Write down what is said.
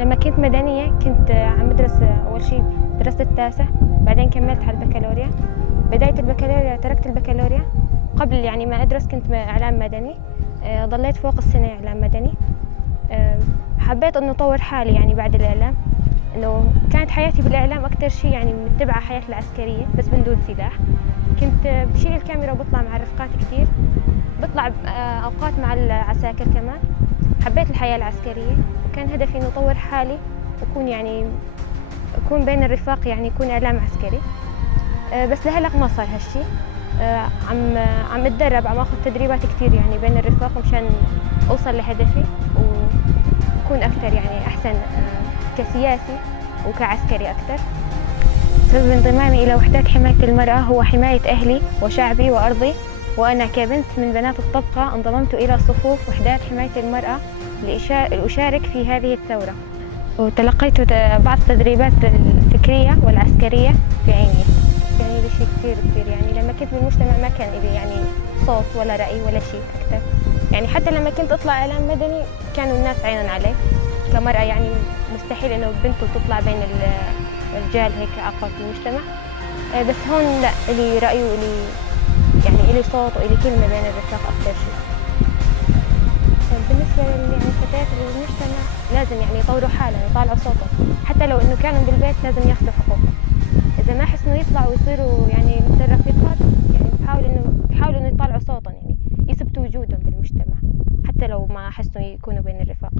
لما كنت مدنية كنت عم بدرس أول شيء درست التاسع، بعدين كملت على البكالوريا. بداية البكالوريا تركت البكالوريا قبل يعني ما أدرس، كنت إعلام مدني. ضليت فوق السنة إعلام مدني. حبيت إنه أطور حالي يعني بعد الإعلام، إنه كانت حياتي بالإعلام أكتر شيء يعني متبعة حياتي العسكرية بس من دون سلاح. كنت بشيل الكاميرا وبطلع مع الرفقات كتير، بطلع أوقات مع العساكر كمان. حبيت الحياة العسكرية وكان هدفي إنه أطور حالي أكون بين الرفاق، يعني يكون إعلام عسكري. بس لهلأ ما صار هالشي. عم أتدرب، عم أخذ تدريبات كتير يعني بين الرفاق مشان أوصل لهدفي وأكون أكثر يعني أحسن كسياسي وكعسكري أكثر. سبب انضمامي إلى وحدات حماية المرأة هو حماية أهلي وشعبي وأرضي، وأنا كبنت من بنات الطبقة انضممت إلى صفوف وحدات حماية المرأة لأشارك في هذه الثورة، وتلقيت بعض التدريبات الفكرية والعسكرية في عيني. يعني لي شيء كثير يعني لما كنت بالمجتمع ما كان لي يعني صوت ولا رأي ولا شيء أكثر. يعني حتى لما كنت أطلع إعلام مدني كانوا الناس عينهم علي كمرأة، يعني مستحيل إنه بنت تطلع بين الرجال هيك أقوى في المجتمع. بس هون لا، إلي رأي وإلي يعني إلي صوت وإلي كلمة بين الرفاق أكثر شيء. بالنسبة يعني الفتيات بالمجتمع لازم يعني يطوروا حالهم، يطالعوا صوتهم، حتى لو إنه كانوا بالبيت لازم ياخذوا حقوقهم. إذا ما حسنوا يطلعوا ويصيروا يعني مثل الرفيقات، يعني يحاولوا إنه يطالعوا صوتهم، يعني يثبتوا وجودهم بالمجتمع حتى لو ما حسنوا يكونوا بين الرفاق.